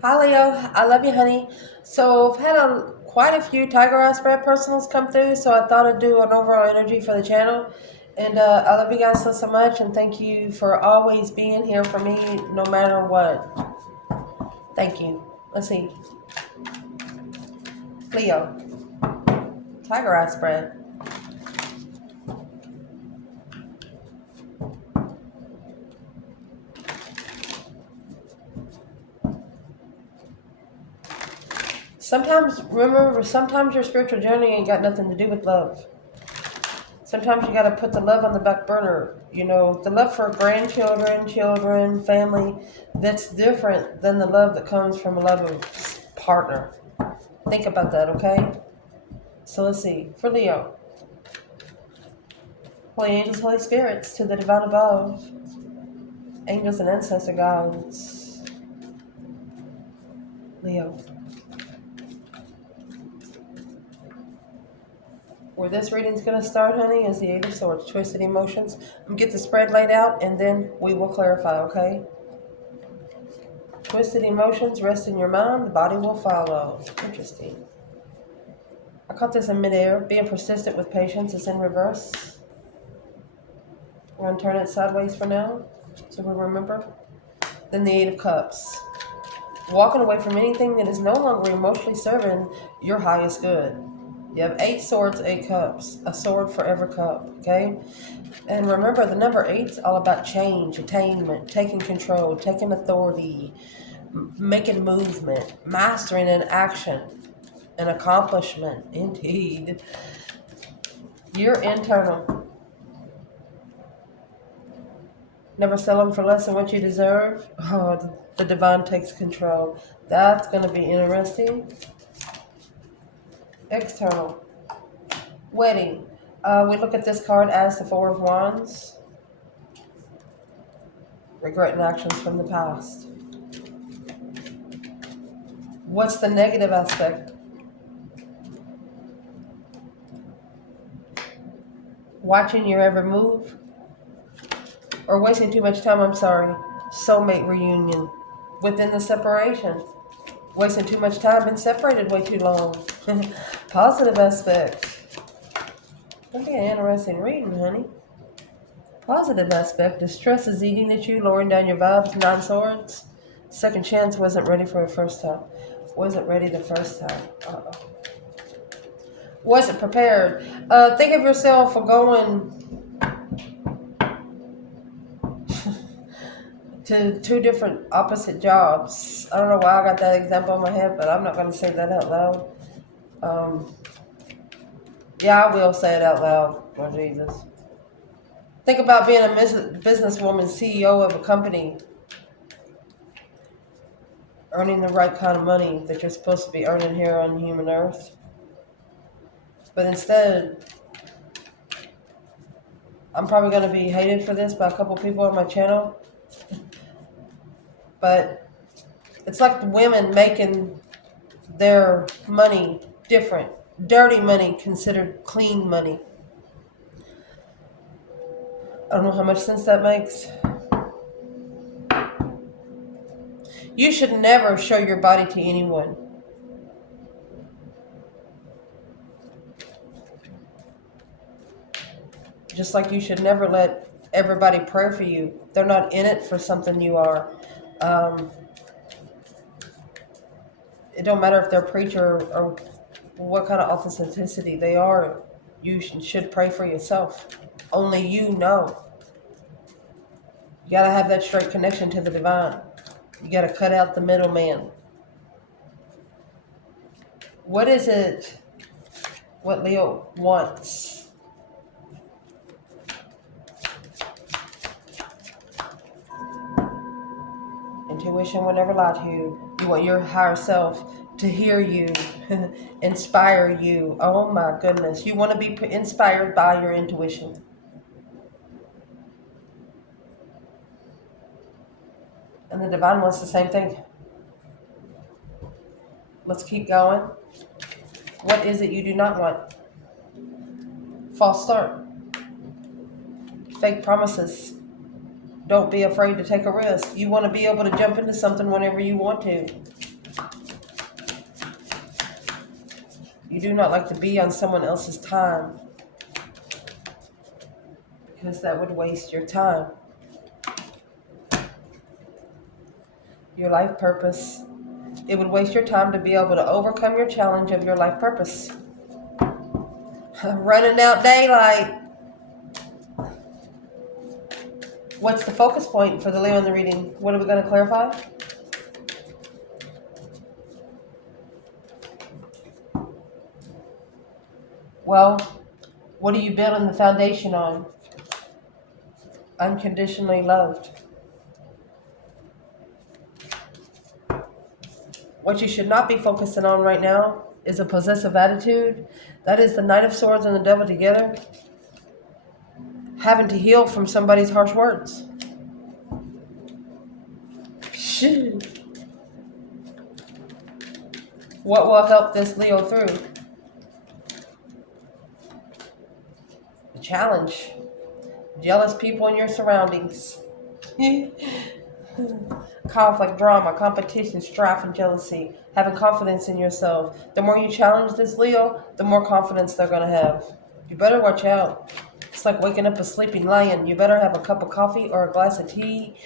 Hi Leo, I love you, honey. So I've had quite a few Tiger Eye spread personals come through, so I thought I'd do an overall energy for the channel. And I love you guys so much, and thank you for always being here for me, no matter what. Thank you. Let's see, Leo, Tiger Eye spread. Sometimes your spiritual journey ain't got nothing to do with love. Sometimes you got to put the love on the back burner. You know, the love for grandchildren, children, family, that's different than the love that comes from a love of partner. Think about that, okay? So let's see. For Leo, holy angels, holy spirits, to the divine above, angels and ancestor guides. Leo. Where this reading's going to start, honey, is the Eight of Swords, twisted emotions. I'm going to get the spread laid out, and then we will clarify, okay? Twisted emotions rest in your mind, the body will follow. Interesting. I caught this in midair. Being persistent with patience is in reverse. We're going to turn it sideways for now, so we remember. Then the Eight of Cups. Walking away from anything that is no longer emotionally serving your highest good. You have 8 swords, 8 cups. A sword for every cup, okay? And remember, the number 8 is all about change, attainment, taking control, taking authority, making movement, mastering an action, an accomplishment, indeed. You're internal. Never selling for less than what you deserve. Oh, the divine takes control. That's going to be interesting. External. Wedding. We look at this card as the Four of Wands. Regretting actions from the past. What's the negative aspect? Watching your every move. Or wasting too much time, soulmate reunion. Within the separation. Wasting too much time, been separated way too long. Positive aspect. That'd be an interesting reading, honey. Positive aspect. The stress is eating at you, lowering down your vibes. 9 swords. Second chance wasn't ready for the first time. Wasn't ready the first time. Uh-oh. Wasn't prepared. Think of yourself for going to 2 different opposite jobs. I don't know why I got that example in my head, but I'm not going to say that out loud. Yeah, I will say it out loud. Oh, Jesus. Think about being a businesswoman, CEO of a company, earning the right kind of money that you're supposed to be earning here on human earth. But instead, I'm probably going to be hated for this by a couple people on my channel. But it's like the women making their money different. Dirty money considered clean money. I don't know how much sense that makes. You should never show your body to anyone. Just like you should never let everybody pray for you. They're not in it for something you are. It don't matter if they're a preacher or what kind of authenticity they are. You should pray for yourself. Only you know. You got to have that straight connection to the divine. You got to cut out the middleman. What is it what Leo wants? Intuition will never lie to you. You want your higher self to hear you, inspire you. Oh my goodness. You want to be inspired by your intuition. And the divine wants the same thing. Let's keep going. What is it you do not want? False start. Fake promises. Don't be afraid to take a risk. You want to be able to jump into something whenever you want to. You do not like to be on someone else's time because that would waste your time. Your life purpose. It would waste your time to be able to overcome your challenge of your life purpose. Running out daylight. What's the focus point for the Leo in the reading? What are we going to clarify? Well, what are you building the foundation on? Unconditionally loved. What you should not be focusing on right now is a possessive attitude. That is the Knight of Swords and the Devil together. Having to heal from somebody's harsh words. What will help this Leo through? The challenge. Jealous people in your surroundings. Conflict, drama, competition, strife, and jealousy. Having confidence in yourself. The more you challenge this Leo, the more confidence they're going to have. You better watch out. It's like waking up a sleeping lion. You better have a cup of coffee or a glass of tea.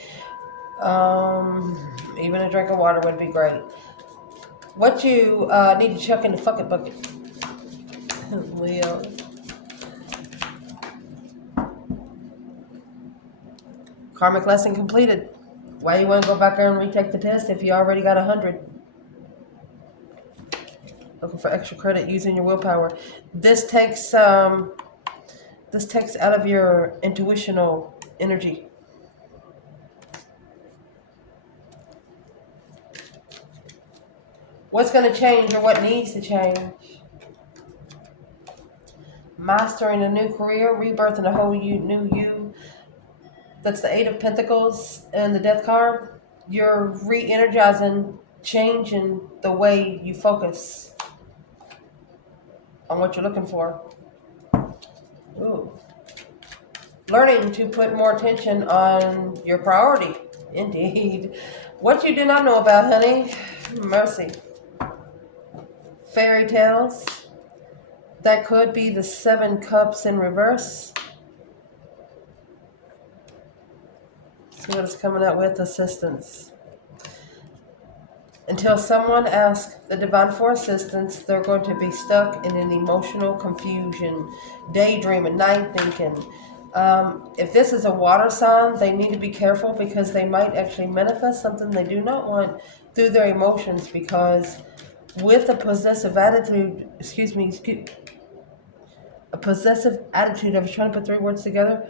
Even a drink of water would be great. What you need to chuck in the fucking bucket. Leo. Karmic lesson completed. Why you want to go back there and retake the test if you already got 100? Looking for extra credit using your willpower. This takes out of your intuitional energy. What's going to change or what needs to change? Mastering a new career, rebirthing a whole new you. That's the Eight of Pentacles and the Death card. You're re-energizing, changing the way you focus on what you're looking for. Ooh. Learning to put more attention on your priority. Indeed. What you do not know about, honey. Mercy. Fairy tales. That could be the Seven Cups in reverse. See what it's coming out with. Assistance. Until someone asks the divine for assistance, they're going to be stuck in an emotional confusion, daydreaming, night thinking. If this is a water sign, they need to be careful because they might actually manifest something they do not want through their emotions, because with a possessive attitude, a possessive attitude, I was trying to put three words together.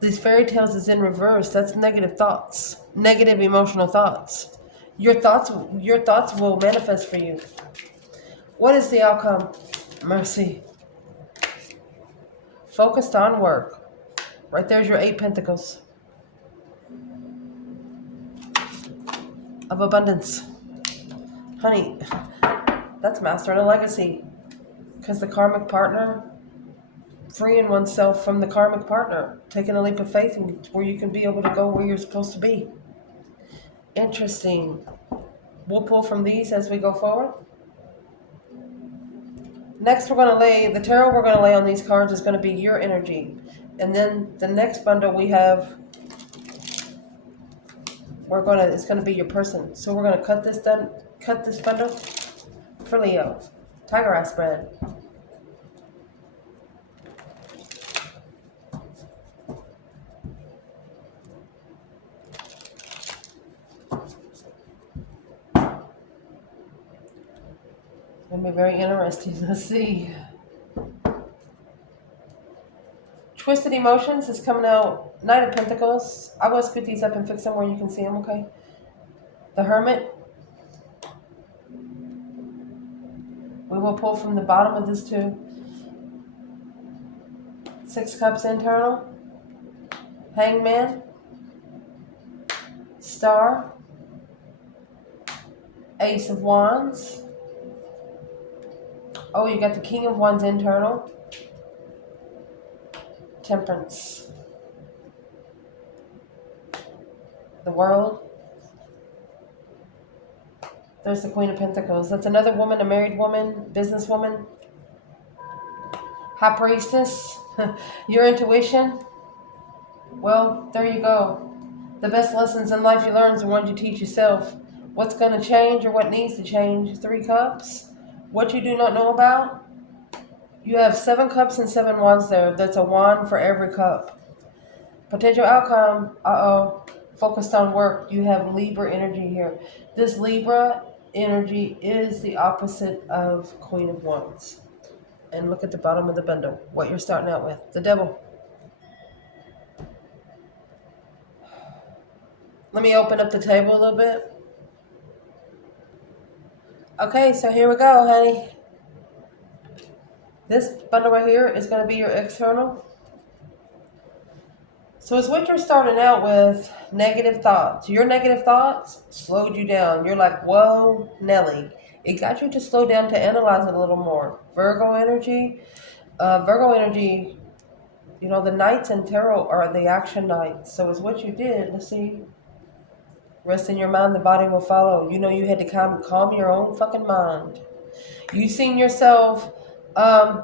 These fairy tales is in reverse. That's negative thoughts, negative emotional thoughts. Your thoughts will manifest for you. What is the outcome? Mercy. Focused on work. Right there's your 8 pentacles of abundance. Honey, that's mastering a legacy. Because the karmic partner, freeing oneself from the karmic partner, taking a leap of faith where you can be able to go where you're supposed to be. Interesting. We'll pull from these as we go forward. Next, we're going to lay, the tarot we're going to lay on these cards is going to be your energy. And then the next bundle we have, it's going to be your person. So we're going to cut this bundle for Leo. Tiger eye spread. It's going to be very interesting. Let's see. Twisted Emotions is coming out. Knight of Pentacles. I will scoot these up and fix them where you can see them, okay? The Hermit. We will pull from the bottom of this too. 6 Cups internal. Hangman. Star. Ace of Wands. Oh, you got the King of Wands internal. Temperance. The World. There's the Queen of Pentacles. That's another woman, a married woman, businesswoman, high priestess. Your intuition. Well, there you go. The best lessons in life you learn is the ones you teach yourself. What's going to change or what needs to change? 3 cups. What you do not know about? You have 7 cups and 7 wands there. That's a wand for every cup. Potential outcome. Focused on work. You have Libra energy here. This Libra energy is the opposite of Queen of Wands. And look at the bottom of the bundle. What you're starting out with. The Devil. Let me open up the table a little bit. Okay, so here we go, honey. This bundle right here is going to be your external. So it's what you're starting out with, negative thoughts. Your negative thoughts slowed you down. You're like, whoa, Nelly. It got you to slow down to analyze it a little more. Virgo energy, you know, the nights in tarot are the action nights. So it's what you did. Let's see. Rest in your mind, the body will follow. You know you had to calm your own fucking mind. You seen yourself.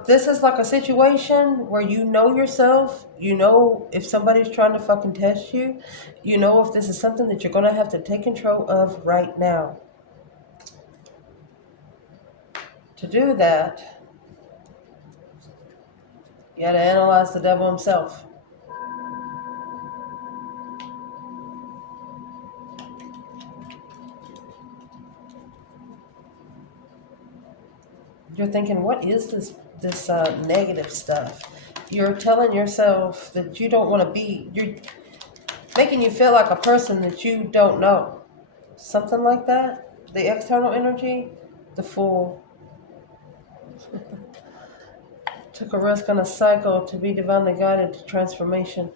This is like a situation where you know yourself. You know if somebody's trying to fucking test you. You know if this is something that you're going to have to take control of right now. To do that, you got to analyze the devil himself. You're thinking, what is this negative stuff? You're telling yourself that you don't want to be. You're making you feel like a person that you don't know. Something like that. The external energy, the Fool. Took a risk on a cycle to be divinely guided to transformation.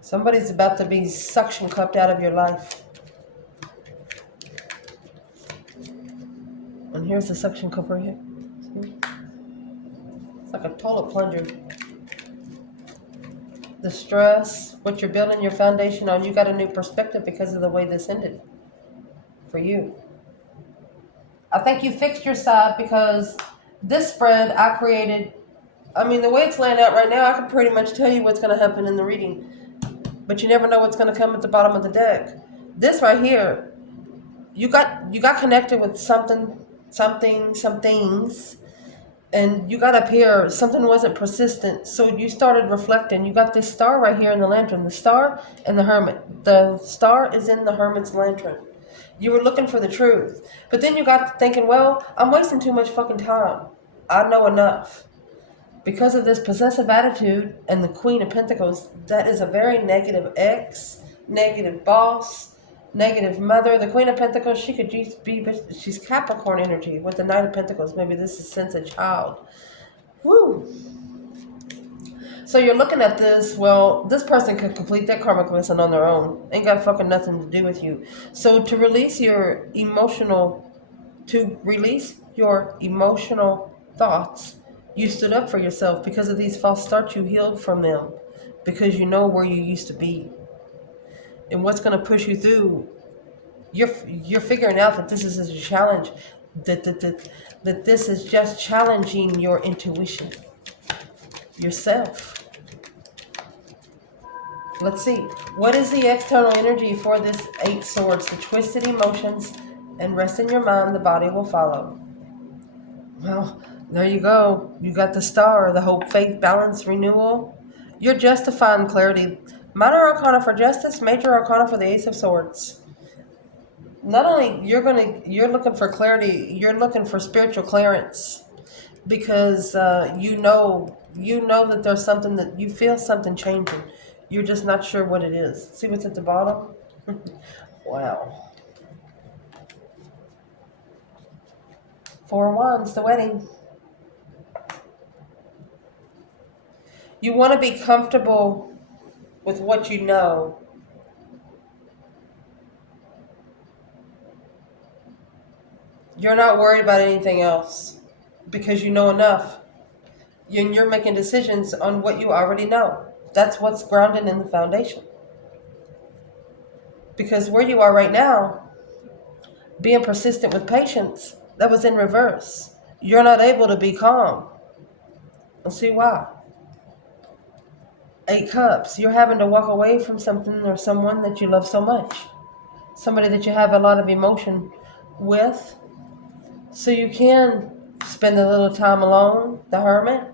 Somebody's about to be suction cupped out of your life. And here's the suction cup right here. See? It's like a toilet plunger. The stress, what you're building your foundation on, you got a new perspective because of the way this ended for you. I think you fixed your side because this spread I created, I mean, the way it's laying out right now, I can pretty much tell you what's going to happen in the reading. But you never know what's going to come at the bottom of the deck. This right here, you got connected with some things, and you got up here, something wasn't persistent, so you started reflecting. You got this star right here in the lantern, the star and the hermit. The star is in the hermit's lantern. You were looking for the truth, but then you got to thinking, well, I'm wasting too much fucking time. I know enough. Because of this possessive attitude and the Queen of Pentacles, that is a very negative ex, negative boss, negative mother. The Queen of Pentacles, she could just be, she's Capricorn energy with the Knight of Pentacles. Maybe this is since a child. Woo! So you're looking at this, well, this person could complete their karmic lesson on their own. Ain't got fucking nothing to do with you. So to release your emotional thoughts, you stood up for yourself. Because of these false starts, you healed from them. Because you know where you used to be. And what's going to push you through, you're figuring out that this is a challenge. That this is just challenging your intuition. Yourself. Let's see. What is the external energy for this 8 swords? The twisted emotions and rest in your mind, the body will follow. Well, there you go. You got the star, the hope, faith, balance, renewal. You're justifying clarity. Minor arcana for justice, major arcana for the Ace of Swords. Not only you're looking for clarity, you're looking for spiritual clearance. Because you know that there's something that you feel something changing. You're just not sure what it is. See what's at the bottom? Wow. 4 of Wands, the wedding. You want to be comfortable with what you know. You're not worried about anything else because you know enough. You're making decisions on what you already know. That's what's grounded in the foundation. Because where you are right now, being persistent with patience, that was in reverse. You're not able to be calm. Let's see why. 8 Cups. You're having to walk away from something or someone that you love so much. Somebody that you have a lot of emotion with. So you can spend a little time alone, the Hermit.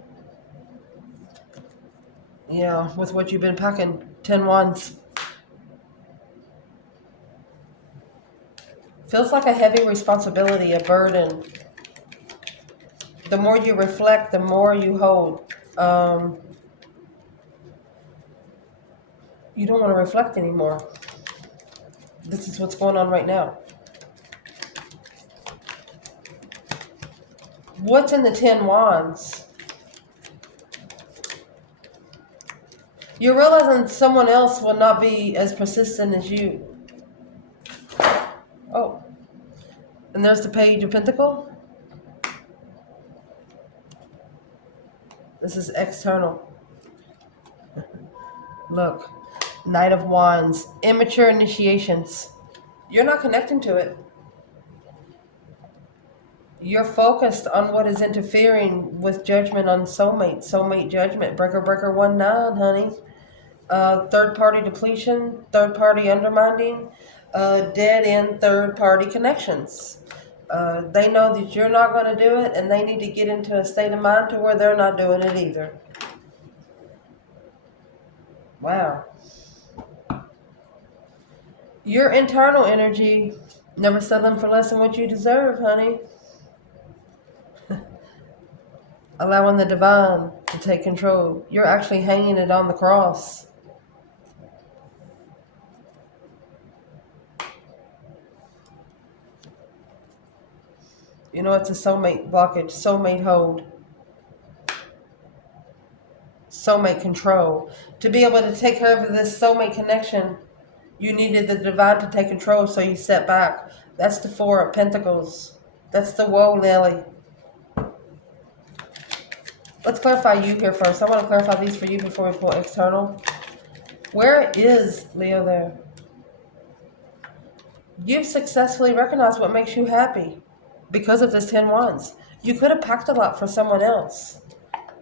Yeah, with what you've been packing. 10 Wands. Feels like a heavy responsibility, a burden. The more you reflect, the more you hold. You don't want to reflect anymore. This is what's going on right now. What's in the 10 Wands? You're realizing someone else will not be as persistent as you. Oh, and there's the Page of Pentacles. This is external. Look, Knight of Wands, immature initiations. You're not connecting to it. You're focused on what is interfering with judgment on soulmate. Soulmate judgment. Breaker, breaker, 1-9, honey. Third party depletion, third party undermining, dead end third party connections. They know that you're not going to do it, and they need to get into a state of mind to where they're not doing it either. Wow. Your internal energy, never settling for less than what you deserve, honey. Allowing the divine to take control. You're actually hanging it on the cross. You know, it's a soulmate blockage, soulmate hold, soulmate control. To be able to take care of this soulmate connection, you needed the divine to take control, so you set back. That's the 4 of Pentacles. That's the woe, Lily. Let's clarify you here first. I want to clarify these for you before we pull external. Where is Leo there? You've successfully recognized what makes you happy because of this 10 Wands. You could have packed a lot for someone else.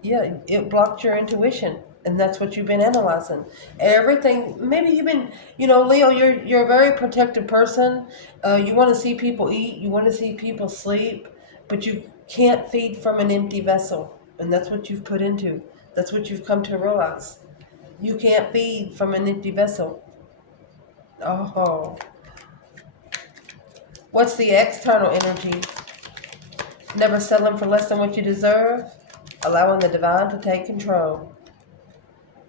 Yeah, it blocked your intuition, and that's what you've been analyzing. Everything, maybe you've been, Leo, you're a very protective person. You want to see people eat, you want to see people sleep, but you can't feed from an empty vessel, and that's what you've put into. That's what you've come to realize. You can't feed from an empty vessel. Oh. What's the external energy? Never settling for less than what you deserve. Allowing the divine to take control.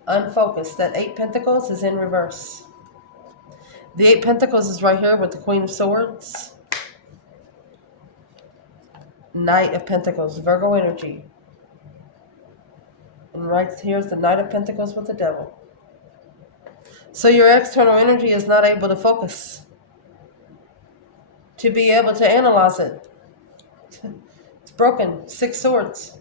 Unfocused. That 8 Pentacles is in reverse. The 8 Pentacles is right here with the Queen of Swords. Knight of Pentacles. Virgo energy. And right here's the Knight of Pentacles with the Devil. So your external energy is not able to focus. To be able to analyze it. It's broken. 6 Swords.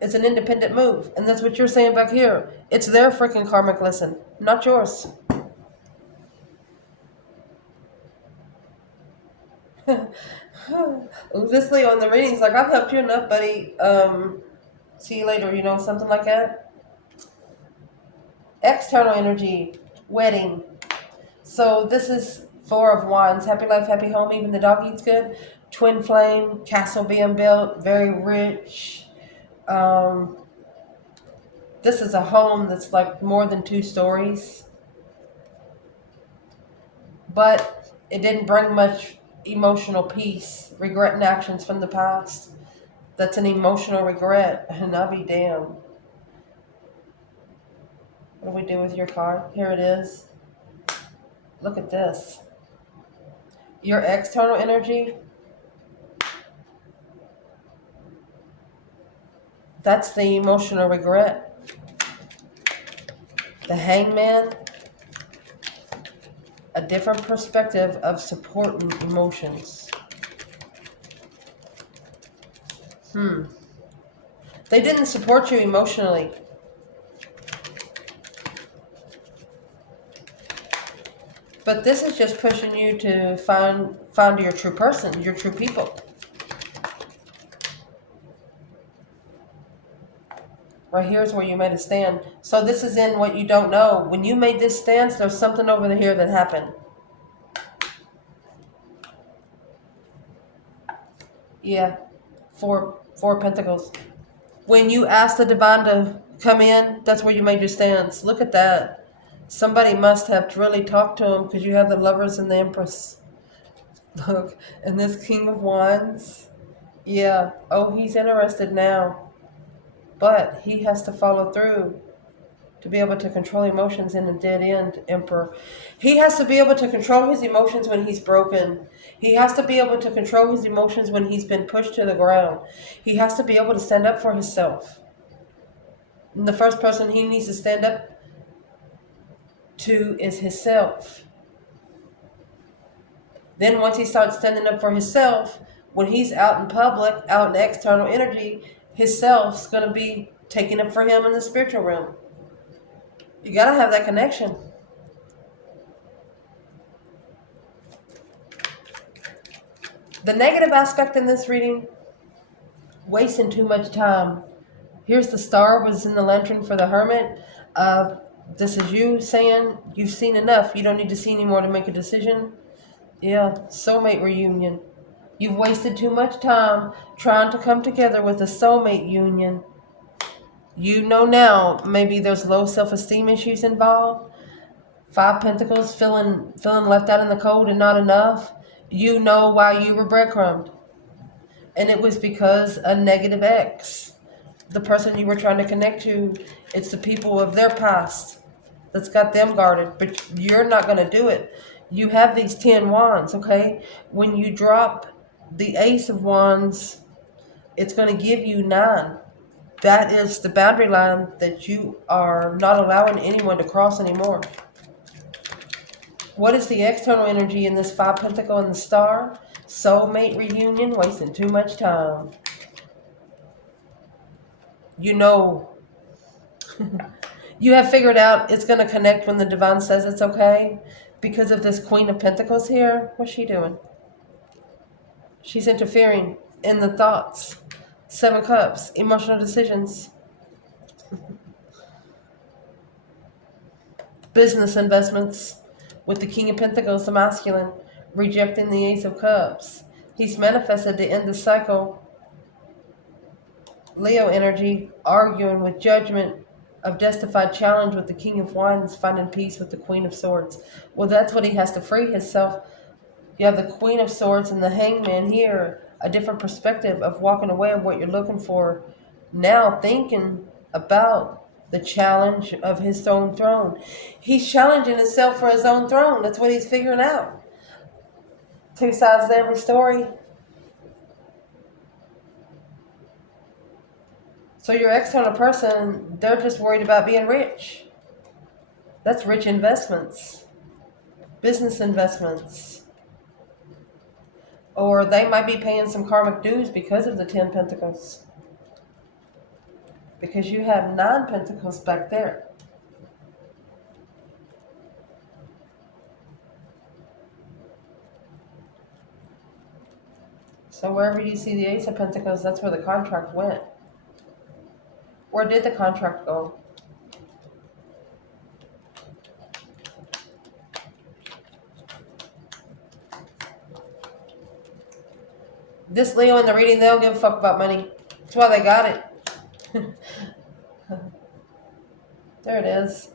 It's an independent move. And that's what you're saying back here. It's their freaking karmic lesson, not yours. This Leo in the readings, like, I've helped you enough, buddy. See you later, something like that. External energy, wedding. So this is 4 of Wands. Happy life, happy home. Even the dog eats good. Twin flame, castle being built, very rich. This is a home that's like more than 2 stories. But it didn't bring much emotional peace. Regretting actions from the past. That's an emotional regret. And I'll be damned. What do we do with your card? Here it is. Look at this. Your external energy. That's the emotional regret. The Hangman. A different perspective of supporting emotions. They didn't support you emotionally. But this is just pushing you to find your true person, your true people. Right here is where you made a stand. So this is in what you don't know. When you made this stance, there's something over here that happened. Yeah. Four pentacles. When you asked the divine to come in, that's where you made your stance. Look at that. Somebody must have really talked to him because you have the lovers and the empress. Look, and this king of wands. Yeah. Oh, he's interested now. But he has to follow through to be able to control emotions in a dead end, Emperor. He has to be able to control his emotions when he's broken. He has to be able to control his emotions when he's been pushed to the ground. He has to be able to stand up for himself. And the first person he needs to stand up to is himself. Then once he starts standing up for himself, when he's out in public, out in the external energy, his self's going to be taking up for him in the spiritual realm. You got to have that connection. The negative aspect in this reading, wasting too much time. Here's the star was in the lantern for the hermit. This is you saying you've seen enough. You don't need to see anymore to make a decision. Yeah, soulmate reunion. You've wasted too much time trying to come together with a soulmate union. You know now, maybe there's low self-esteem issues involved. Five Pentacles, feeling left out in the cold and not enough. You know why you were breadcrumbed. And it was because a negative ex. The person you were trying to connect to, it's the people of their past that's got them guarded. But you're not going to do it. You have these 10 wands, okay? When you drop the Ace of Wands, it's going to give you 9. That is the boundary line that you are not allowing anyone to cross anymore. What is the external energy in this 5 Pentacle and the star? Soulmate reunion, wasting too much time. You know, you have figured out it's going to connect when the divine says it's okay. Because of this Queen of Pentacles here, what's she doing? She's interfering in the thoughts. 7 Cups, emotional decisions. Business investments with the King of Pentacles, the masculine, rejecting the Ace of Cups. He's manifested to end the cycle. Leo energy, arguing with judgment of justified challenge with the King of Wands, finding peace with the Queen of Swords. Well, that's what he has to free himself. You have the Queen of Swords and the Hangman here, a different perspective of walking away of what you're looking for. Now thinking about the challenge of his own throne. He's challenging himself for his own throne. That's what he's figuring out. 2 sides to every story. So your external person, they're just worried about being rich. That's rich investments. Business investments. Or they might be paying some karmic dues because of the 10 Pentacles. Because you have 9 Pentacles back there. So wherever you see the Ace of Pentacles, that's where the contract went. Where did the contract go? This Leo in the reading, they don't give a fuck about money. That's why they got it. There it is.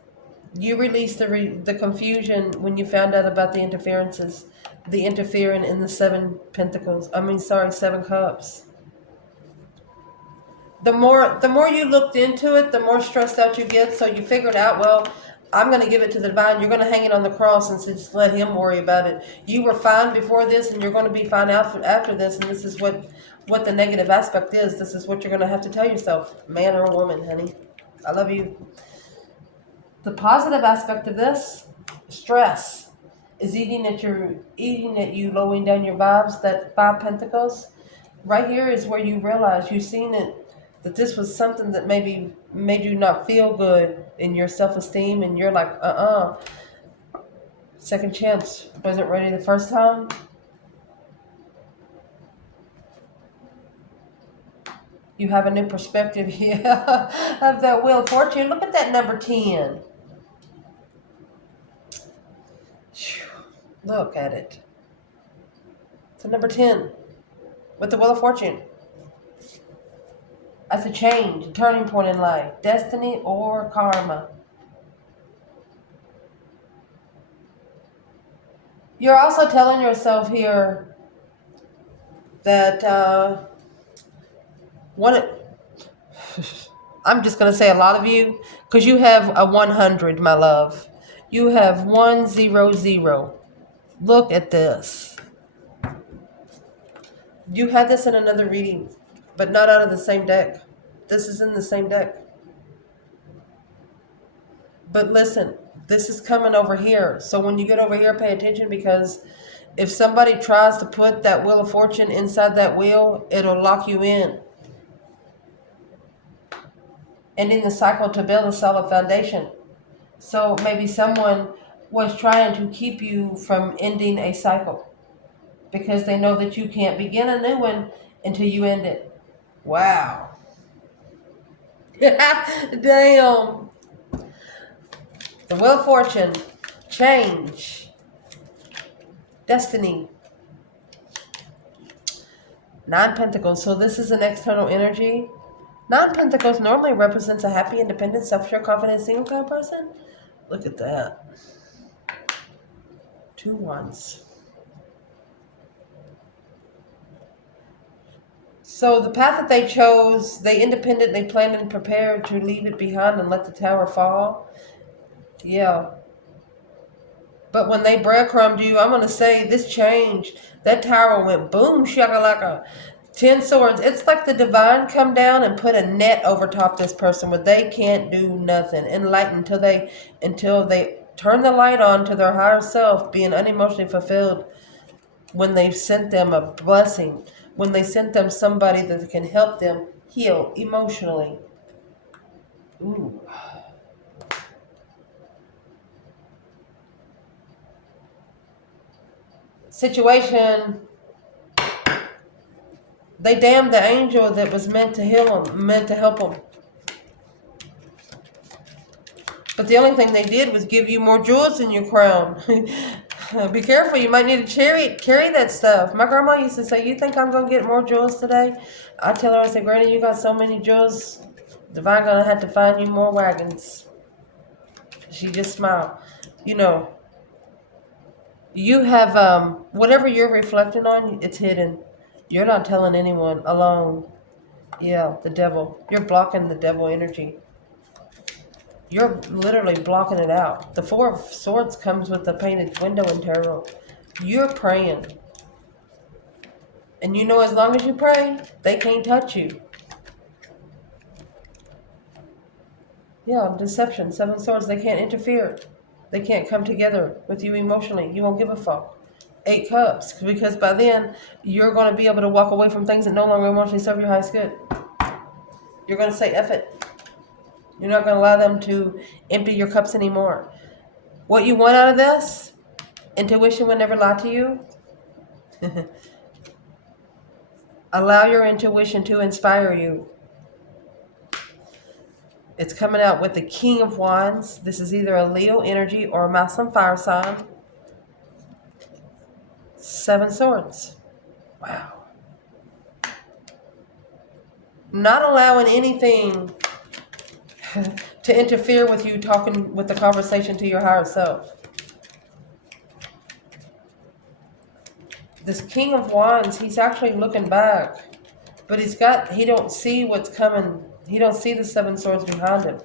You released the confusion when you found out about the interferences. The interfering in the 7 Pentacles. 7 Cups. The more you looked into it, the more stressed out you get. So you figured out, well, I'm going to give it to the divine. You're going to hang it on the cross and just let him worry about it. You were fine before this, and you're going to be fine after this. And this is what the negative aspect is. This is what you're going to have to tell yourself, man or woman, honey. I love you. The positive aspect of this, stress, is eating at you, lowering down your vibes. That 5 Pentacles, right here is where you realize you've seen it. That this was something that maybe made you not feel good in your self-esteem, and you're like, Second chance. Wasn't ready the first time. You have a new perspective here of that Wheel of Fortune. Look at that number 10. Look at it. It's a number 10 with the Wheel of Fortune. That's a change, a turning point in life. Destiny or karma. You're also telling yourself here that I'm just going to say a lot of you, because you have a 100, my love. You have 100. Look at this. You had this in another reading, but not out of the same deck. This is in the same deck. But listen, this is coming over here. So when you get over here, pay attention, because if somebody tries to put that Wheel of Fortune inside that wheel, it'll lock you in. Ending the cycle to build a solid foundation. So maybe someone was trying to keep you from ending a cycle because they know that you can't begin a new one until you end it. Wow. Damn. The Wheel of Fortune. Change. Destiny. 9 Pentacles. So this is an external energy. 9 Pentacles normally represents a happy, independent, self-sure, confident, single kind of person. Look at that. 2 Wands. So the path that they chose, they independently planned and prepared to leave it behind and let the tower fall. Yeah. But when they breadcrumbed you, I'm going to say this changed. That tower went boom, shakalaka. 10 Swords. It's like the divine come down and put a net over top this person where they can't do nothing. Enlightened until they turn the light on to their higher self, being unemotionally fulfilled. When they sent them a blessing, when they sent them somebody that can help them heal emotionally. Ooh. Situation. They damned the angel that was meant to heal them, meant to help them. But the only thing they did was give you more jewels in your crown. Be careful, you might need to carry that stuff. My grandma used to say, you think I'm going to get more jewels today? I tell her, I say, Granny, you got so many jewels, Divine going to have to find you more wagons. She just smiled. You know, you have, whatever you're reflecting on, it's hidden. You're not telling anyone alone. Yeah, the devil. You're blocking the devil energy. You're literally blocking it out. The 4 of Swords comes with the painted window in tarot. You're praying. And you know as long as you pray, they can't touch you. Yeah, deception. 7 Swords, they can't interfere. They can't come together with you emotionally. You won't give a fuck. 8 Cups, because by then, you're going to be able to walk away from things that no longer emotionally serve your highest good. You're going to say, F it. You're not going to allow them to empty your cups anymore. What you want out of this, intuition will never lie to you. Allow your intuition to inspire you. It's coming out with the King of Wands. This is either a Leo energy or a Muslim fire sign. 7 Swords. Wow. Not allowing anything to interfere with you talking with the conversation to your higher self. This King of Wands, he's actually looking back, but he don't see what's coming. He don't see the 7 Swords behind him.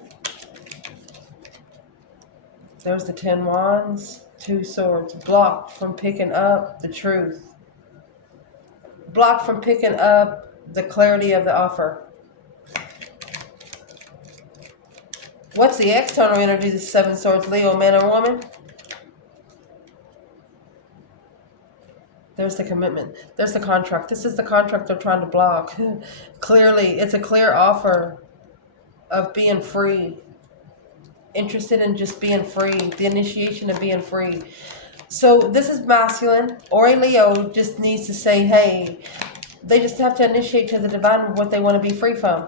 There's the 10 Wands, 2 Swords, blocked from picking up the truth. Blocked from picking up the clarity of the offer. What's the external energy of the 7 Swords, Leo, man or woman? There's the commitment. There's the contract. This is the contract they're trying to block. Clearly, it's a clear offer of being free. Interested in just being free. The initiation of being free. So this is masculine, or a Leo just needs to say, hey, they just have to initiate to the divine what they want to be free from.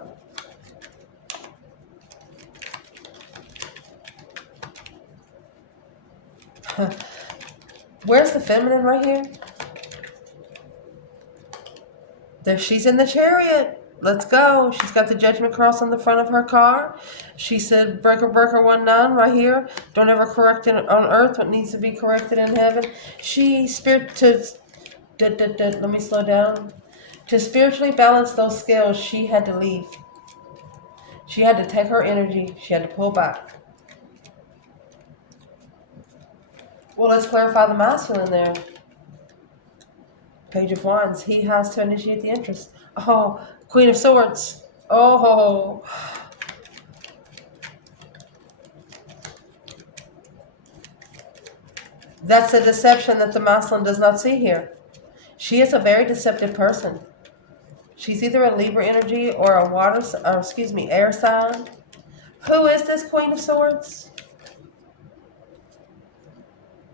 Where's the feminine right here? There, she's in the chariot. Let's go. She's got the judgment cross on the front of her car. She said, breaker, breaker, 1-9 right here. Don't ever correct it on earth what needs to be corrected in heaven. She spirit to, let me slow down. To spiritually balance those scales, she had to leave. She had to take her energy. She had to pull back. Well, let's clarify the masculine there. Page of Wands. He has to initiate the interest. Oh, Queen of Swords. Oh. That's a deception that the masculine does not see here. She is a very deceptive person. She's either a Libra energy or a air sign. Who is this Queen of Swords?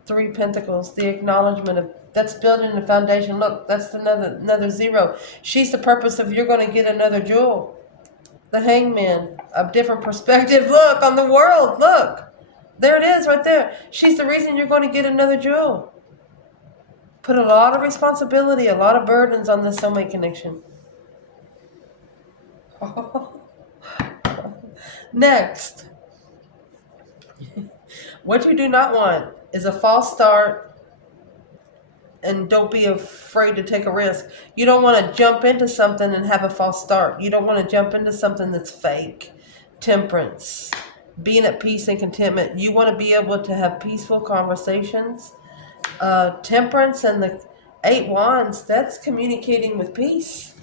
3 Pentacles, the acknowledgement of, that's building the foundation. Look, that's another 0. She's the purpose of you're going to get another jewel. The Hangman, a different perspective. Look on the world. Look, there it is right there. She's the reason you're going to get another jewel. Put a lot of responsibility, a lot of burdens on this soulmate connection. Next, what you do not want is a false start, and don't be afraid to take a risk. You don't want to jump into something and have a false start. You don't want to jump into something that's fake. Temperance, being at peace and contentment. You want to be able to have peaceful conversations. Temperance and the 8 Wands, that's communicating with peace.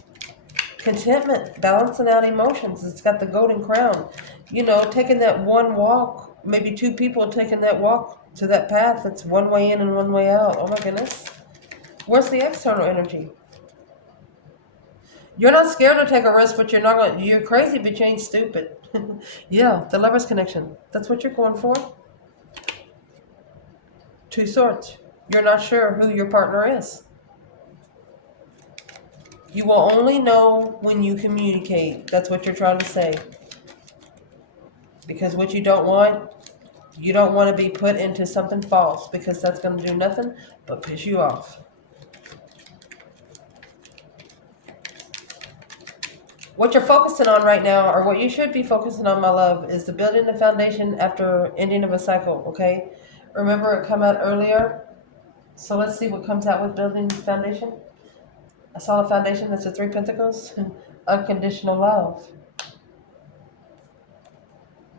Contentment, balancing out emotions. It's got the golden crown. You know, taking that one walk, maybe 2 people taking that walk to that path that's one way in and one way out. Oh my goodness. Where's the external energy? You're not scared to take a risk, but you're crazy, but you ain't stupid. Yeah, the Lovers connection. That's what you're going for. 2 Swords. You're not sure who your partner is. You will only know when you communicate. That's what you're trying to say. Because what you don't want to be put into something false, because that's going to do nothing but piss you off. What you're focusing on right now, or what you should be focusing on, my love, is the building the foundation after ending of a cycle, okay? Remember it come out earlier? So let's see what comes out with building the foundation. A solid foundation, that's the 3 Pentacles. Unconditional love.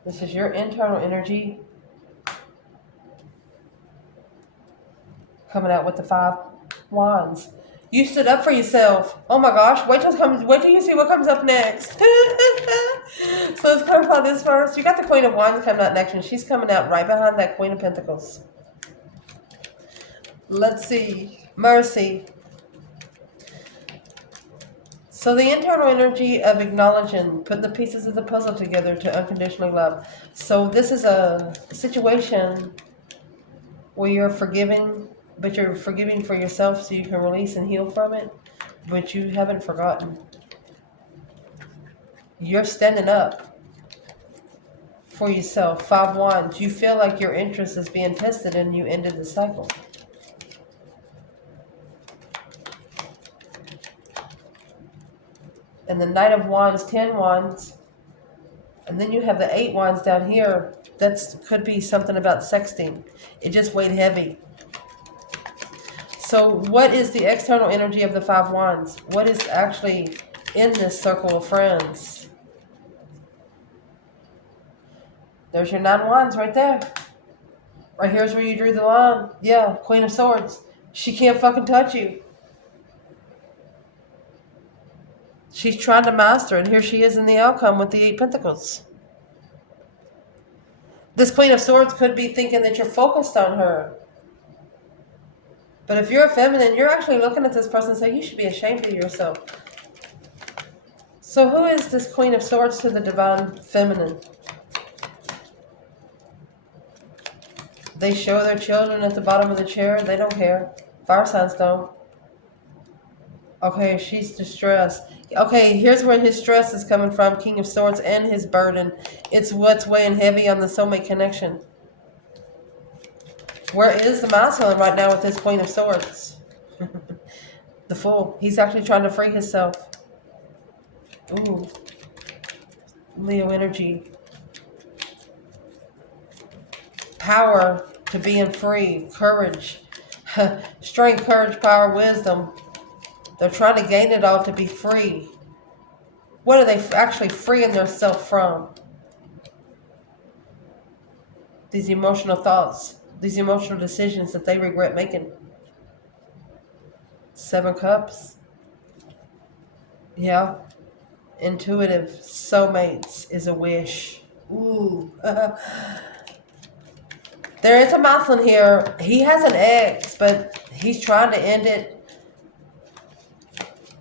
This is your internal energy. Coming out with the 5 Wands. You stood up for yourself. Oh my gosh, wait till you see what comes up next. So let's clarify this first. You got the Queen of Wands coming out next, and she's coming out right behind that Queen of Pentacles. Let's see. Mercy. So the internal energy of acknowledging, putting the pieces of the puzzle together to unconditionally love. So this is a situation where you're forgiving, but you're forgiving for yourself so you can release and heal from it. But you haven't forgotten. You're standing up for yourself. 5 Wands. You feel like your interest is being tested and you ended the cycle. And the Knight of Wands, 10 Wands. And then you have the 8 Wands down here. That could be something about sexting. It just weighed heavy. So what is the external energy of the 5 Wands? What is actually in this circle of friends? There's your 9 Wands right there. Right here's where you drew the line. Yeah, Queen of Swords. She can't fucking touch you. She's trying to master, and here she is in the outcome with the 8 Pentacles. This Queen of Swords could be thinking that you're focused on her. But if you're a feminine, you're actually looking at this person and saying, you should be ashamed of yourself. So who is this Queen of Swords to the divine feminine? They show their children at the bottom of the chair. They don't care. Fire signs don't. Okay, she's distressed. Okay, here's where his stress is coming from. King of Swords and his burden. It's what's weighing heavy on the soulmate connection. Where is the masculine right now with this Queen of Swords? The Fool. He's actually trying to free himself. Ooh. Leo energy. Power to being free. Courage. Strength, courage, power, wisdom. They're trying to gain it all to be free. What are they actually freeing themselves from? These emotional thoughts, these emotional decisions that they regret making. 7 Cups. Yeah. Intuitive. Soulmates is a wish. Ooh. There is a masculine here. He has an ex, but he's trying to end it.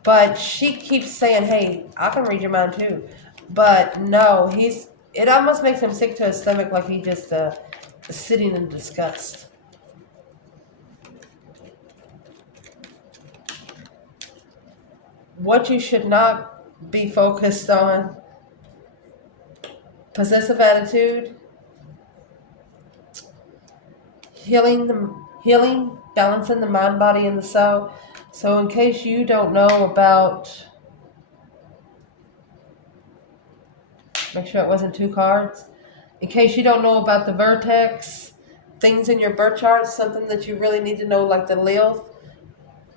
But she keeps saying, hey, I can read your mind too. But no, it almost makes him sick to his stomach, like he just sitting in disgust. What you should not be focused on. Possessive attitude. Healing, balancing the mind, body, and the soul. So in case you don't know about, make sure it wasn't 2 cards. In case you don't know about the vertex, things in your birth chart, something that you really need to know, like the Lilith,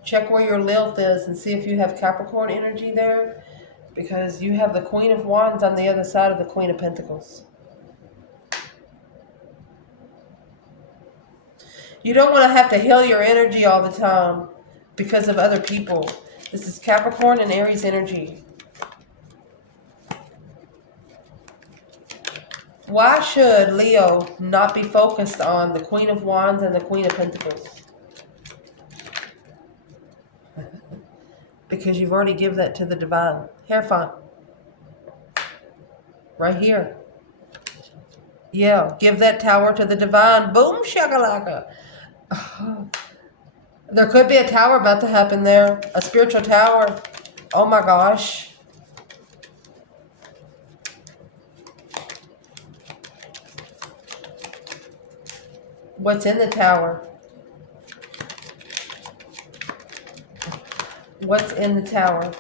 check where your Lilith is and see if you have Capricorn energy there, because you have the Queen of Wands on the other side of the Queen of Pentacles. You don't want to have to heal your energy all the time because of other people. This is Capricorn and Aries energy. Why should Leo not be focused on the Queen of Wands and the Queen of Pentacles? Because you've already given that to the divine. Hierophant. Right here. Yeah, give that tower to the divine. Boom, shakalaka. There could be a tower about to happen there. A spiritual tower. Oh my gosh. What's in the tower? What's in the tower?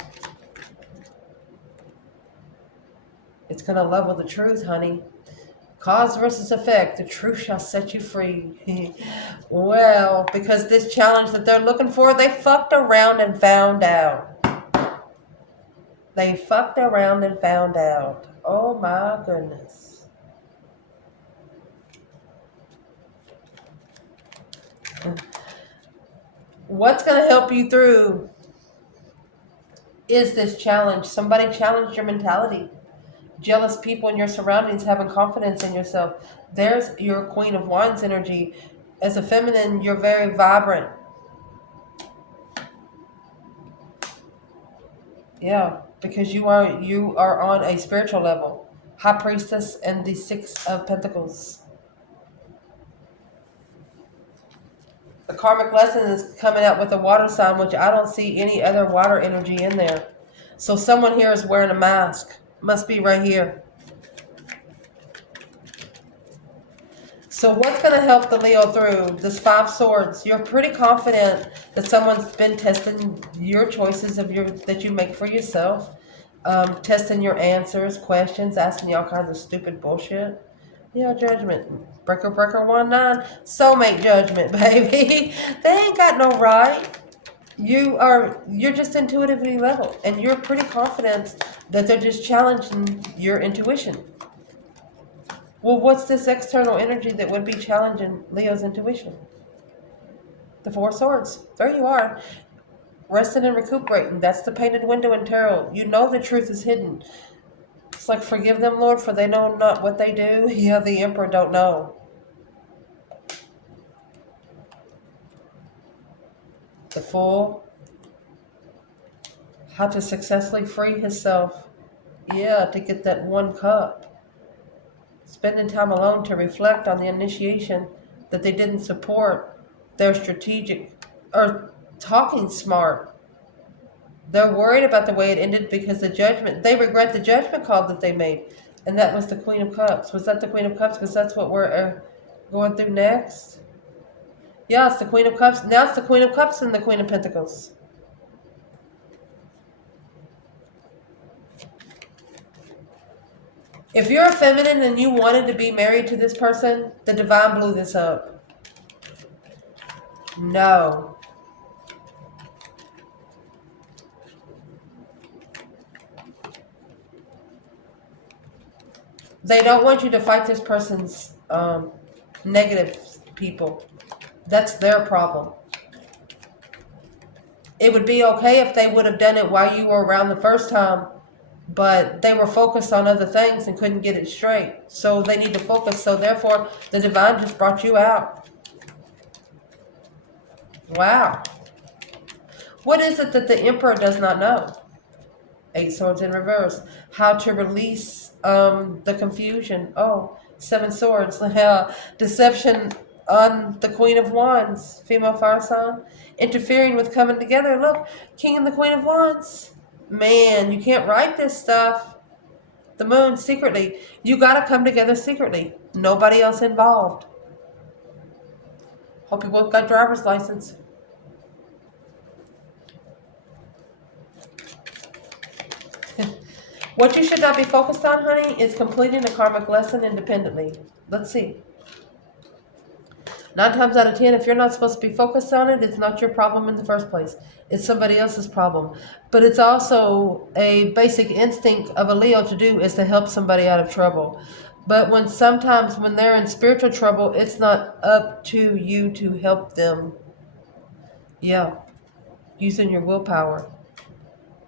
It's going to level the truth, honey. Cause versus effect. The truth shall set you free. Well, because this challenge that they're looking for, they fucked around and found out. They fucked around and found out. Oh my goodness. What's going to help you through is this challenge. Somebody challenged your mentality. Jealous people in your surroundings, having confidence in yourself. There's your Queen of Wands energy. As a feminine, you're very vibrant. Yeah, because you are on a spiritual level. High Priestess and the 6 of Pentacles. The karmic lesson is coming out with a water sign, which I don't see any other water energy in there. So someone here is wearing a mask. Must be right here. So what's going to help the Leo through this 5 swords? You're pretty confident that someone's been testing your choices that you make for yourself. Testing your answers, questions, asking you all kinds of stupid bullshit. Yeah, judgment. Breaker 1-9. Soulmate judgment, baby. They ain't got no right. You're just intuitively level, and you're pretty confident that they're just challenging your intuition. Well, what's this external energy that would be challenging Leo's intuition? The 4 swords. There you are. Resting and recuperating. That's the painted window in tarot. You know the truth is hidden. It's like, forgive them, Lord, for they know not what they do. Yeah, the Emperor don't know. The Fool. How to successfully free himself. Yeah, to get that 1 cup. Spending time alone to reflect on the initiation. that they didn't support their strategic or talking smart. They're worried about the way it ended because they regret the judgment call that they made. And that was the Queen of Cups. Was that the Queen of Cups? Because that's what we're going through next. Yeah, it's the Queen of Cups. Now it's the Queen of Cups and the Queen of Pentacles. If you're a feminine and you wanted to be married to this person, the divine blew this up. No. They don't want you to fight this person's negative people. That's their problem. It would be okay if they would have done it while you were around the first time, but they were focused on other things and couldn't get it straight. So they need to focus. So therefore, the divine just brought you out. Wow. What is it that the Emperor does not know? 8 swords in reverse. How to release the confusion. Oh, 7 swords. Deception on the Queen of Wands. Female fire sign. Interfering with coming together. Look, King and the Queen of Wands. Man, you can't write this stuff. The Moon, secretly. You got to come together secretly. Nobody else involved. Hope you both got driver's license. What you should not be focused on, honey, is completing a karmic lesson independently. Let's see. 9 times out of 10, if you're not supposed to be focused on it, it's not your problem in the first place. It's somebody else's problem. But it's also a basic instinct of a Leo to do is to help somebody out of trouble. But sometimes when they're in spiritual trouble, it's not up to you to help them. Yeah. Using your willpower.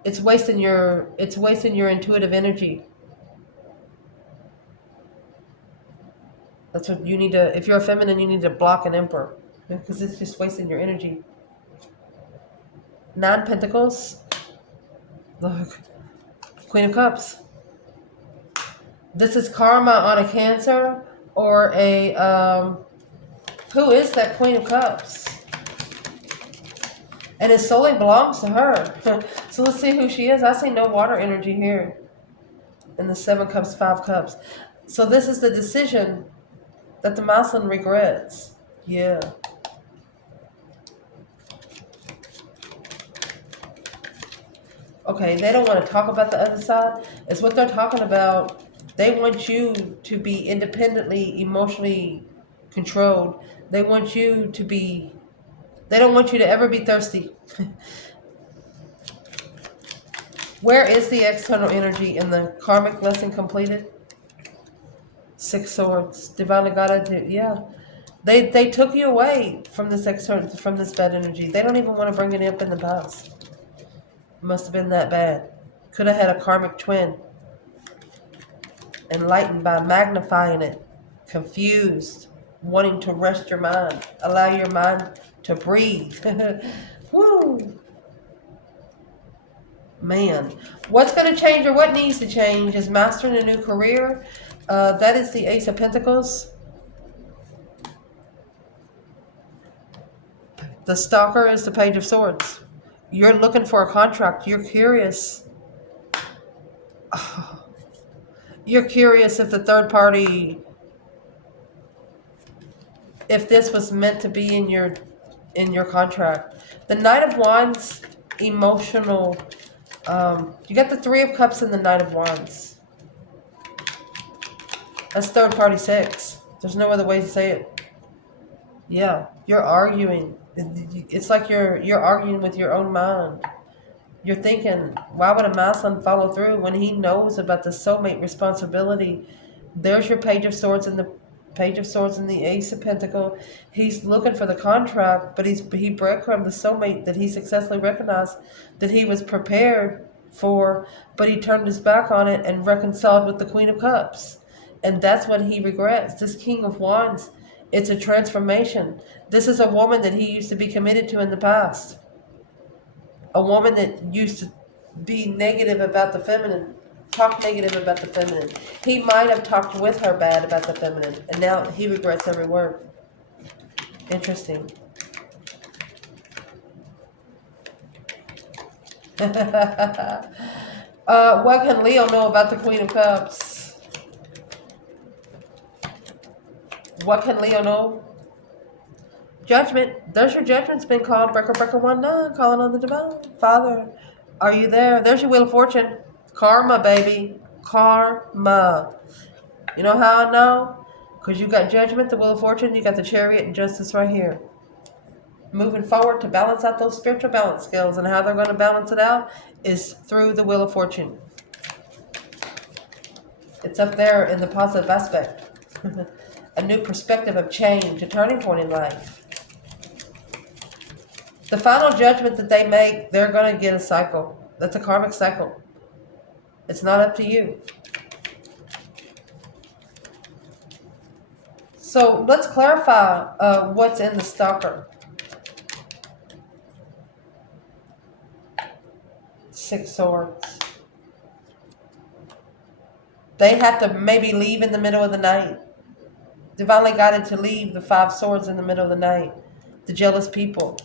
It's wasting your intuitive energy. That's what you need to, if you're a feminine, you need to block an Emperor. Because it's just wasting your energy. 9 Pentacles. Look. Queen of Cups. This is karma on a Cancer or a, who is that Queen of Cups? And it solely belongs to her. So let's see who she is. I see no water energy here. And the 7 Cups, 5 Cups. So this is the decision that the masculine regrets. Yeah. Okay, they don't want to talk about the other side. It's what they're talking about. They want you to be independently, emotionally controlled. They want you to be... They don't want you to ever be thirsty. Where is the external energy in the karmic lesson completed? 6 swords. Divinely guided. Yeah. They took you away from this bad energy. They don't even want to bring it up in the past. Must have been that bad. Could have had a karmic twin. Enlightened by magnifying it. Confused. Wanting to rest your mind. Allow your mind to breathe. Woo! Man. What's going to change or what needs to change is mastering a new career. That is the Ace of Pentacles. The Stalker is the Page of Swords. You're looking for a contract. You're curious. Oh. You're curious if the third party, if this was meant to be in your contract. The Knight of Wands, emotional. You got the 3 of Cups and the Knight of Wands. That's third party sex. There's no other way to say it. Yeah, you're arguing. It's like you're arguing with your own mind. You're thinking, why would a masculine follow through when he knows about the soulmate responsibility? There's your Page of Swords and the Page of Swords and the Ace of Pentacles. He's looking for the contract, but he breadcrumbed the soulmate that he successfully recognized that he was prepared for, but he turned his back on it and reconciled with the Queen of Cups. And that's what he regrets. This King of Wands, it's a transformation. This is a woman that he used to be committed to in the past. A woman that used to be negative about the feminine. Talk negative about the feminine. He might have talked with her bad about the feminine. And now he regrets every word. Interesting. What can Leo know about the Queen of Cups? What can Leo know? Judgment. There's your judgment's been called. Breaker, breaker, 1-9. Calling on the divine. Father, are you there? There's your Wheel of Fortune. Karma, baby. Karma. You know how I know? Because you got Judgment, the Wheel of Fortune. You got the Chariot and Justice right here. Moving forward to balance out those spiritual balance skills. And how they're going to balance it out is through the Wheel of Fortune. It's up there in the positive aspect. A new perspective of change, a turning point in life. The final judgment that they make, they're going to get a cycle. That's a karmic cycle. It's not up to you. So let's clarify what's in the stalker. 6 swords. They have to maybe leave in the middle of the night. Divinely guided to leave the 5 swords in the middle of the night. The jealous people.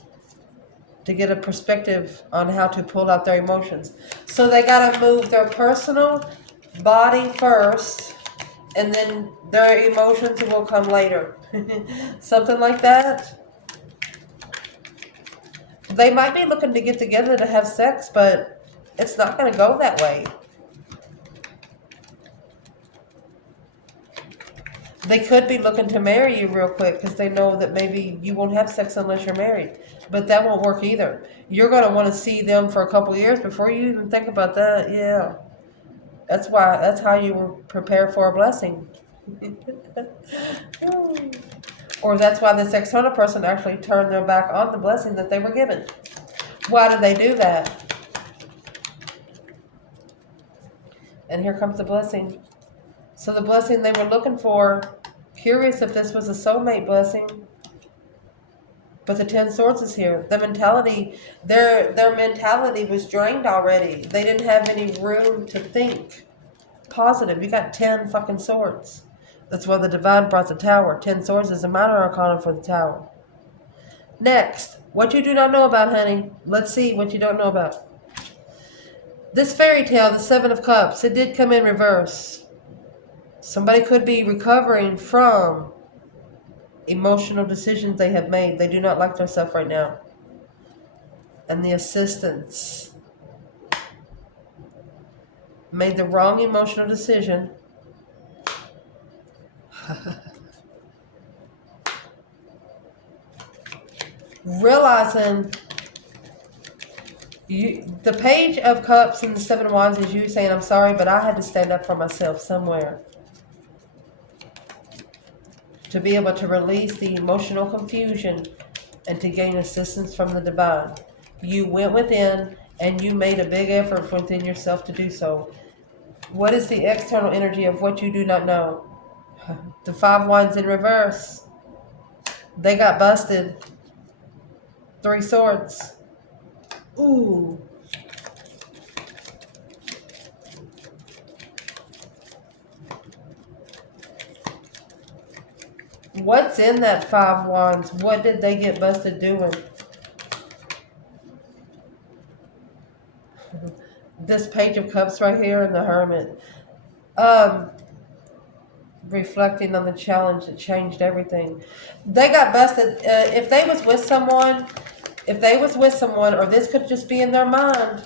To get a perspective on how to pull out their emotions. So they got to move their personal body first, and then their emotions will come later. Something like that. They might be looking to get together to have sex, but it's not going to go that way. They could be looking to marry you real quick because they know that maybe you won't have sex unless you're married. But that won't work either. You're going to want to see them for a couple of years before you even think about that. Yeah. That's how you were prepared for a blessing. Or that's why this external person actually turned their back on the blessing that they were given. Why did they do that? And here comes the blessing. So the blessing they were looking for, curious if this was a soulmate blessing. But the 10 swords is here. The mentality, their mentality was drained already. They didn't have any room to think positive. You got 10 fucking swords. That's why the divine brought the tower. 10 swords is a minor arcana for the tower. Next, what you do not know about, honey. Let's see what you don't know about. This fairy tale, the 7 of Cups, it did come in reverse. Somebody could be recovering from emotional decisions they have made. They do not like themselves right now. And the assistants made the wrong emotional decision. Realizing the Page of Cups and the 7 of Wands is you saying, I'm sorry, but I had to stand up for myself somewhere. To be able to release the emotional confusion and to gain assistance from the divine. You went within and you made a big effort within yourself to do so. What is the external energy of what you do not know? The 5 Wands in reverse. They got busted. 3 swords. Ooh. What's in that 5 Wands? What did they get busted doing? This Page of Cups right here and the Hermit. Reflecting on the challenge that changed everything. They got busted. If they was with someone, or this could just be in their mind,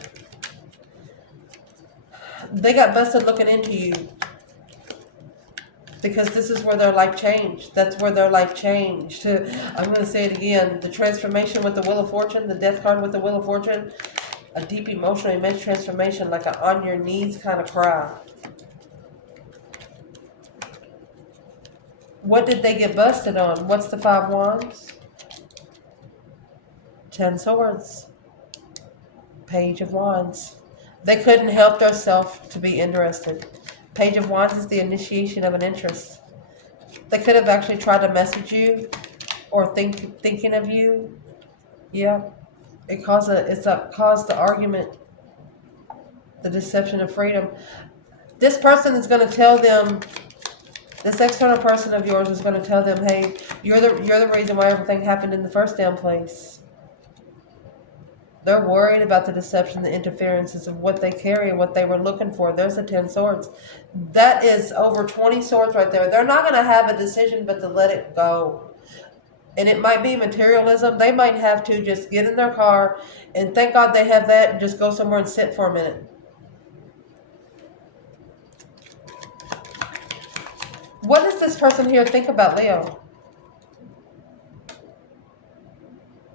they got busted looking into you. Because this is where their life changed. That's where their life changed. I'm going to say it again. The transformation with the Wheel of Fortune, the Death card with the Wheel of Fortune, a deep emotional, immense transformation, like an on your knees kind of cry. What did they get busted on? What's the 5 Wands? 10 swords. Page of Wands. They couldn't help themselves to be interested. Page of Wands is the initiation of an interest. They could have actually tried to message you or thinking of you. Yeah. It caused the argument, the deception of freedom. This person is going to tell them This external person of yours is going to tell them, hey, you're the reason why everything happened in the first damn place. They're worried about the deception, the interferences of what they carry and what they were looking for. There's the 10 swords. That is over 20 swords right there. They're not going to have a decision but to let it go. And it might be materialism. They might have to just get in their car and thank God they have that and just go somewhere and sit for a minute. What does this person here think about Leo?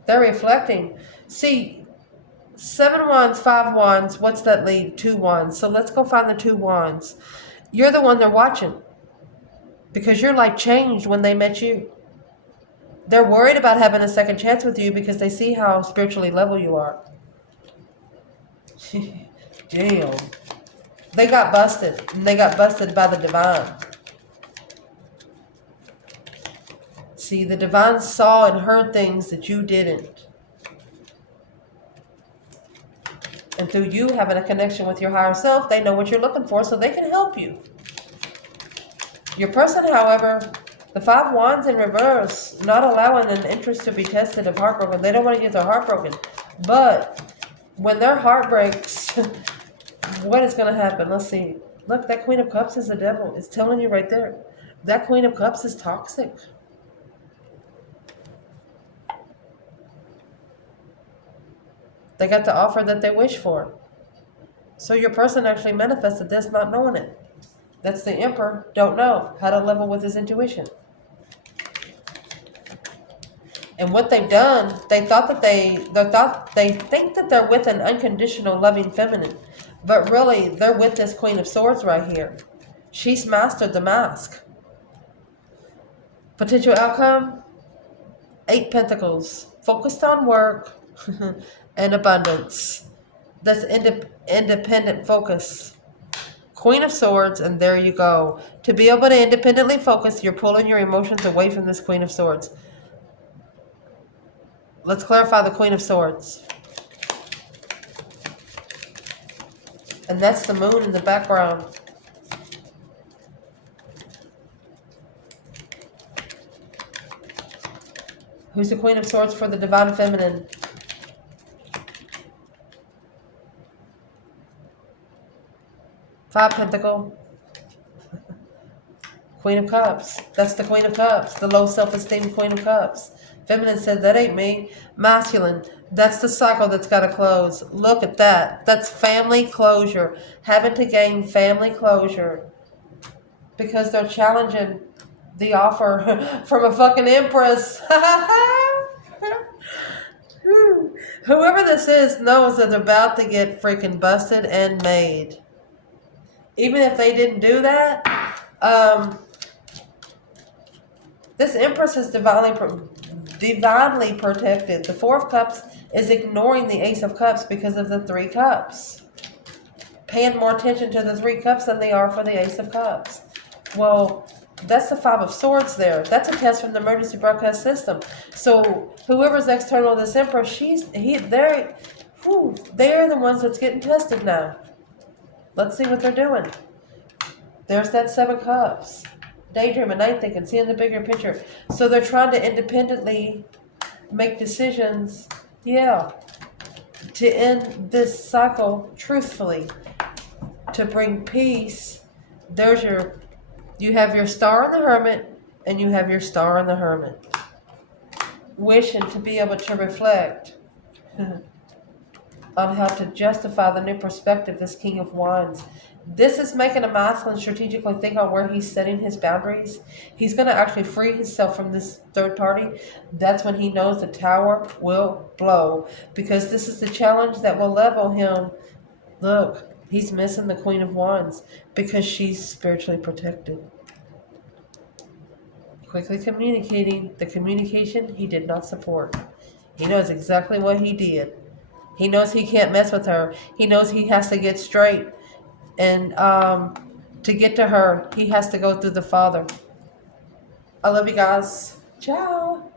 They're reflecting. See, 7 wands, 5 wands, what's that leave? 2 wands. So let's go find the 2 wands. You're the one they're watching because your life changed when they met you. They're worried about having a second chance with you because they see how spiritually level you are. Damn. They got busted, and they got busted by the divine. See, the divine saw and heard things that you didn't. And through you having a connection with your higher self, they know what you're looking for, so they can help you. Your person, however, the 5 wands in reverse, not allowing an interest to be tested of heartbroken. They don't want to get their heart broken. But when their heart breaks, what is going to happen? Let's see. Look, that Queen of Cups is the devil. It's telling you right there. That Queen of Cups is toxic. They got the offer that they wish for. So your person actually manifested this not knowing it. That's the Emperor. Don't know how to level with his intuition. And what they've done, they think that they're with an unconditional, loving feminine. But really, they're with this Queen of Swords right here. She's mastered the mask. Potential outcome, 8 Pentacles. Focused on work and abundance. That's independent focus. Queen of Swords, and there you go. To be able to independently focus, you're pulling your emotions away from this Queen of Swords. Let's clarify the Queen of Swords. And that's the moon in the background. Who's the Queen of Swords for the Divine Feminine? Five Pentacle. Queen of Cups. That's the Queen of Cups. The low self-esteem Queen of Cups. Feminine said, that ain't me. Masculine. That's the cycle that's got to close. Look at that. That's family closure. Having to gain family closure. Because they're challenging the offer from a fucking empress. Whoever this is knows that they're about to get freaking busted and made. Even if they didn't do that, this Empress is divinely protected. The 4 of Cups is ignoring the Ace of Cups because of the 3 Cups. Paying more attention to the 3 Cups than they are for the Ace of Cups. Well, that's the 5 of Swords there. That's a test from the emergency broadcast system. So whoever's external to this Empress, they're the ones that's getting tested now. Let's see what they're doing. There's that 7 Cups. Daydreaming, night thinking, seeing the bigger picture. So they're trying to independently make decisions, to end this cycle truthfully, to bring peace. You have your Star in the Hermit, and you have your Star in the Hermit. Wishing to be able to reflect on how to justify the new perspective, this King of Wands. This is making a masculine strategically think on where he's setting his boundaries. He's going to actually free himself from this third party. That's when he knows the tower will blow. Because this is the challenge that will level him. Look, he's missing the Queen of Wands because she's spiritually protected. Quickly communicating. The communication he did not support. He knows exactly what he did. He knows he can't mess with her. He knows he has to get straight. And to get to her, he has to go through the Father. I love you guys. Ciao.